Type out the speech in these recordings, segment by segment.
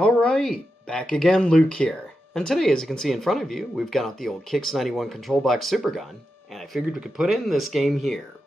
Alright, back again, Luke here. And today, as you can see in front of you, we've got the old Kix 91 Control Box Super Gun, and I figured we could put in this game here.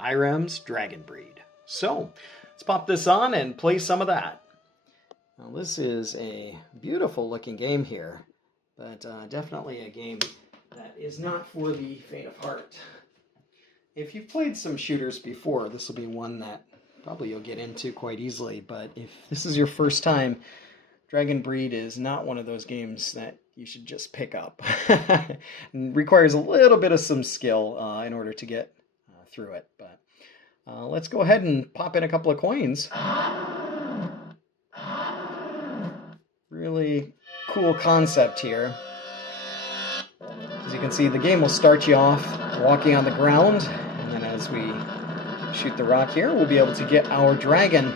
Irem's Dragon Breed. So, let's pop this on and play some of that. Now this is a beautiful looking game here, but definitely a game that is not for the faint of heart. If you've played some shooters before, this will be one that probably you'll get into quite easily, but if this is your first time, Dragon Breed is not one of those games that you should just pick up. It requires a little bit of some skill in order to get through it, but let's go ahead and pop in a couple of coins. Really cool concept here. As you can see, the game will start you off walking on the ground, and then as we shoot the rock here, we'll be able to get our dragon.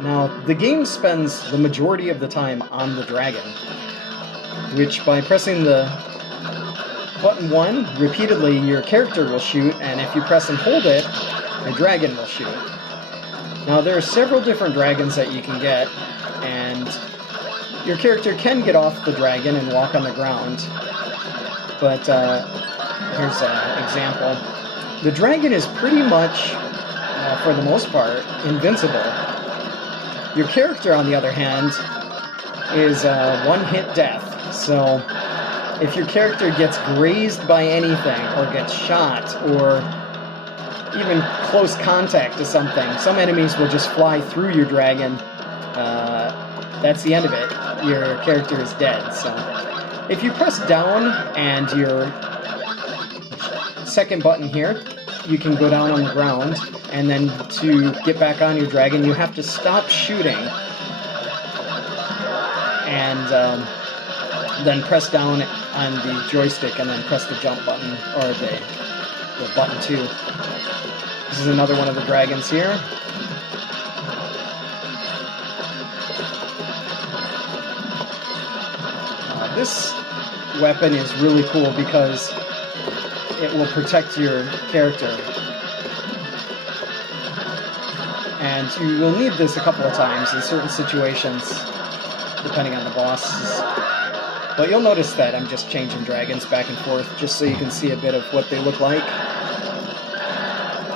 Now, the game spends the majority of the time on the dragon, which by pressing the button 1 repeatedly, your character will shoot, and if you press and hold it, the dragon will shoot. Now, there are several different dragons that you can get, and your character can get off the dragon and walk on the ground, but here's an example. The dragon is pretty much, for the most part, invincible. Your character, on the other hand, is one-hit death. So if your character gets grazed by anything, or gets shot, or even close contact to something, some enemies will just fly through your dragon. That's the end of it. Your character is dead. So if you press down and your second button here, you can go down on the ground, and then to get back on your dragon, you have to stop shooting and then press down on the joystick and then press the jump button, or the button 2. This is another one of the dragons here. This weapon is really cool because it will protect your character. And you will need this a couple of times in certain situations, depending on the bosses. But you'll notice that I'm just changing dragons back and forth, just so you can see a bit of what they look like.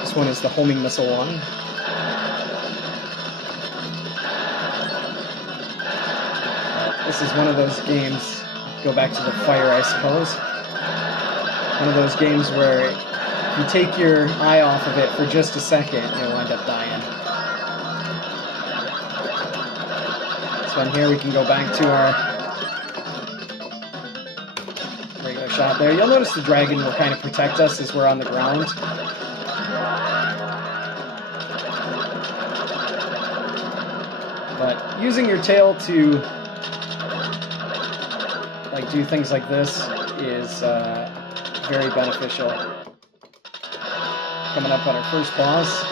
This one is the homing missile one. This is one of those games, go back to the fire, I suppose. One of those games where if you take your eye off of it for just a second, you'll end up dying. This one here, we can go back to our regular shot there. You'll notice the dragon will kind of protect us as we're on the ground. But using your tail to do things like this is very beneficial. Coming up on our first boss.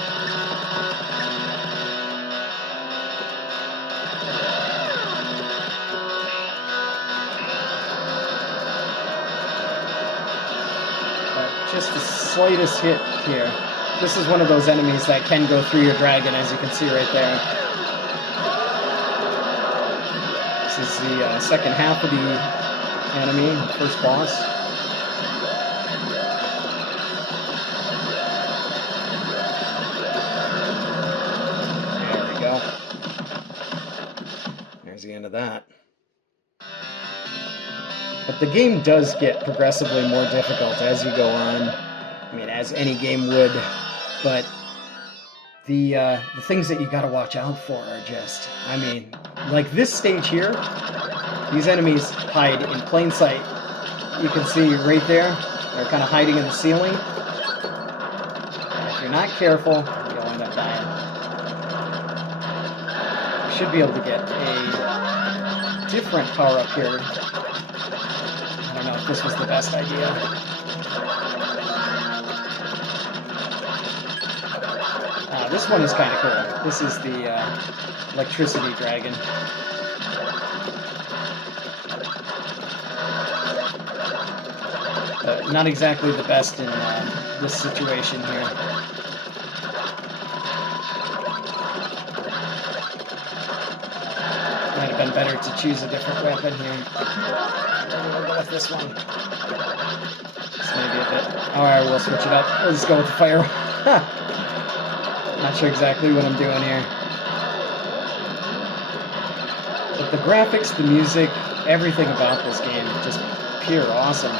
Just the slightest hit here. This is one of those enemies that can go through your dragon, as you can see right there. This is the second half of the enemy, first boss. There we go. There's the end of that. But the game does get progressively more difficult as you go on. I mean, as any game would. But the things that you gotta watch out for are just, I mean, like this stage here, these enemies hide in plain sight. You can see right there, they're kind of hiding in the ceiling. And if you're not careful, you'll end up dying. You should be able to get a different power-up here. I don't know if this was the best idea. This one is kind of cool. This is the electricity dragon. Not exactly the best in this situation here. Might have been better to choose a different weapon here. We'll go with this one. This may be a bit... Alright, we'll switch it up. We'll just go with the fire. Not sure exactly what I'm doing here. But the graphics, the music, everything about this game, just pure awesome.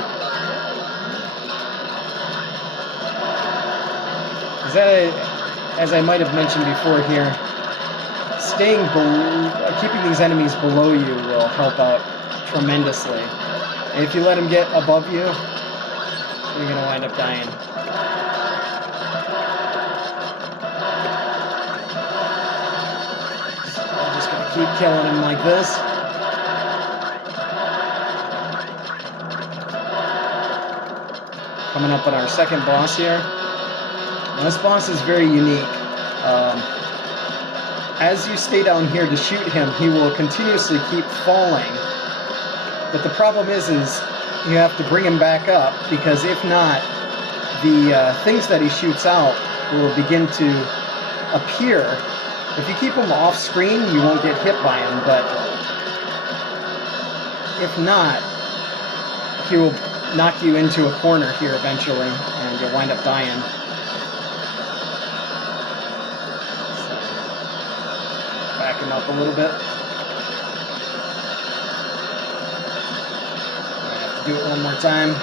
As I might have mentioned before here, keeping these enemies below you will help out tremendously. And if you let them get above you, you're going to wind up dying. So I'm just going to keep killing him like this. Coming up on our second boss here. Now, this boss is very unique. As you stay down here to shoot him, he will continuously keep falling. But the problem is you have to bring him back up, because if not, the things that he shoots out will begin to appear. If you keep him off screen, you won't get hit by him, but if not, he will knock you into a corner here eventually, and you'll wind up dying. Back him up a little bit. I have to do it one more time.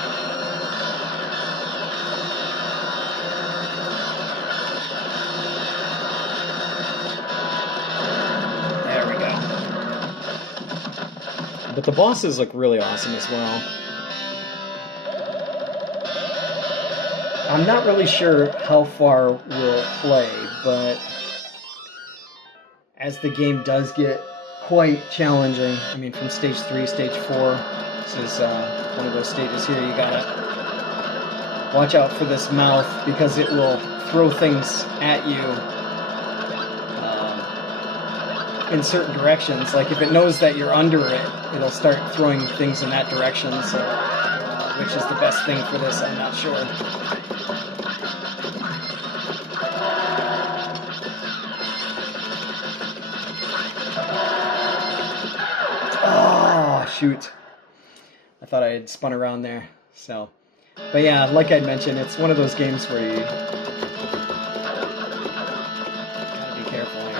There we go. But the bosses look really awesome as well. I'm not really sure how far we'll play, but as the game does get quite challenging, I mean, from stage 3, stage 4, this is one of those stages here. You gotta watch out for this mouth, because it will throw things at you in certain directions. Like if it knows that you're under it, it'll start throwing things in that direction. So, which is the best thing for this, I'm not sure. Oh, shoot. I thought I had spun around there. So, but yeah, like I'd mentioned, it's one of those games where you gotta be careful here.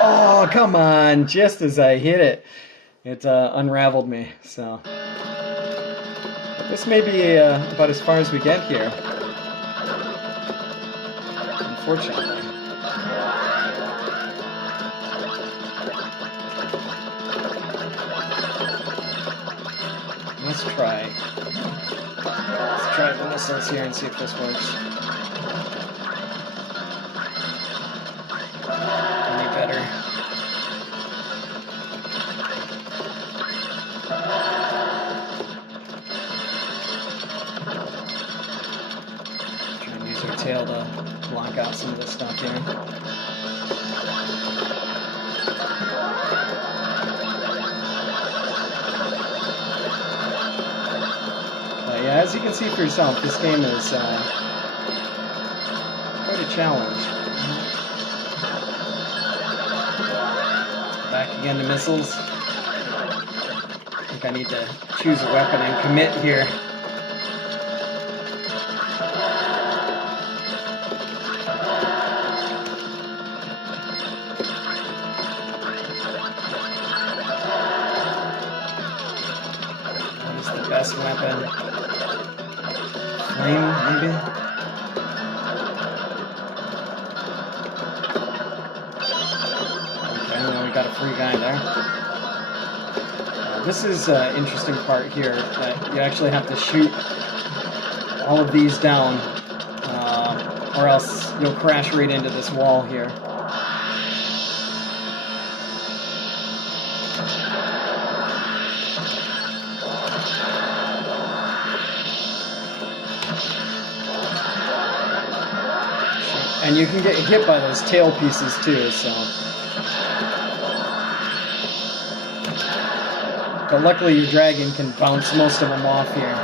Oh, come on. Just as I hit it, it unraveled me. So, but this may be about as far as we get here, unfortunately. Let's try the missiles here and see if this works. Better. Try and use our tail to block out some of this stuff here. But yeah, as you can see for yourself, this game is quite a challenge. Back again to missiles. I think I need to choose a weapon and commit here. What is the best weapon? Flame, maybe? Got a free guy there. This is an interesting part here, that you actually have to shoot all of these down, or else you'll crash right into this wall here. And you can get hit by those tail pieces too, so. But luckily your dragon can bounce most of them off here.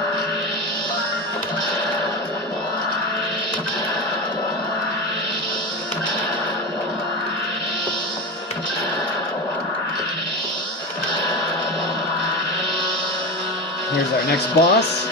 Here's our next boss.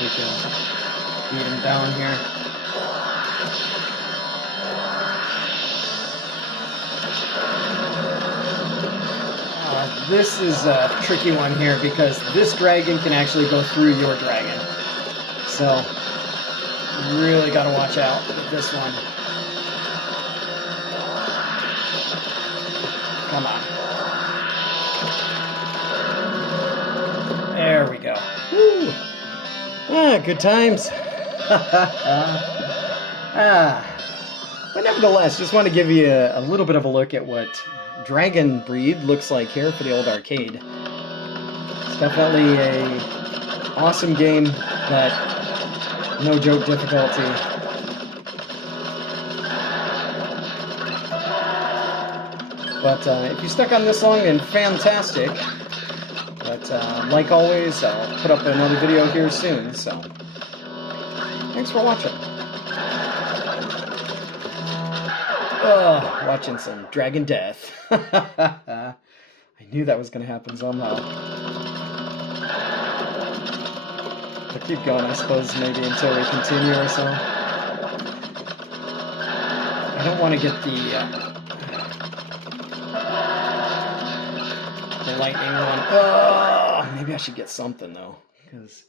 We can beat him down here. This is a tricky one here because this dragon can actually go through your dragon. So, you really got to watch out with this one. Come on. There we go. Woo. Good times. But nevertheless, just want to give you a little bit of a look at what Dragon Breed looks like here for the old arcade. It's definitely a awesome game, but no joke difficulty. But if you stuck on this long, then fantastic. But like always, I'll put up another video here soon, so thanks for watching. Watching some dragon death. I knew that was going to happen somehow. I'll keep going, I suppose, maybe until we continue or so. I don't want to get the lightning one. Maybe I should get something, though, because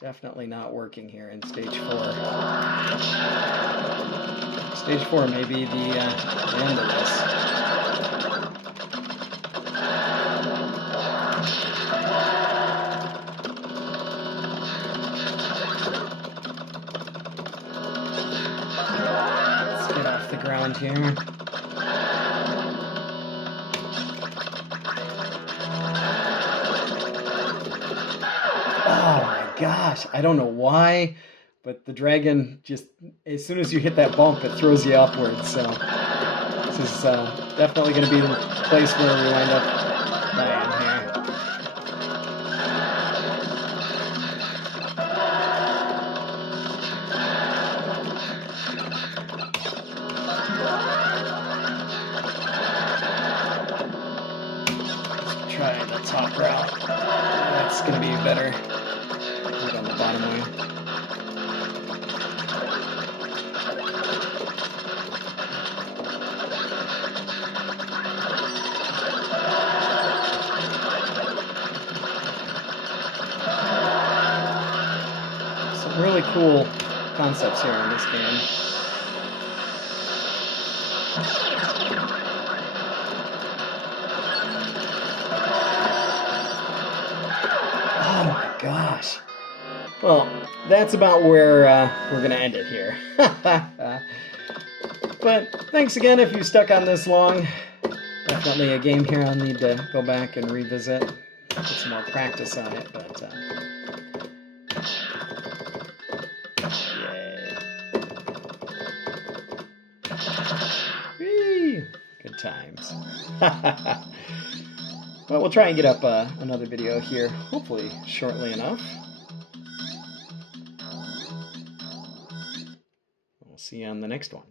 definitely not working here in stage 4. Stage 4 may be the end of this. Let's get off the ground here. Oh my gosh, I don't know why, but the dragon just, as soon as you hit that bump, it throws you upwards, so this is definitely going to be the place where we wind up dying here. Let's try the top route. That's going to be better. Put on the bottom way. Some really cool concepts here in this game. Oh my gosh. Well, that's about where we're going to end it here. But thanks again if you stuck on this long. Definitely a game here I'll need to go back and revisit. Get some more practice on it, but yay. Whee! Good times. But we'll try and get up another video here, hopefully shortly enough. We'll see you on the next one.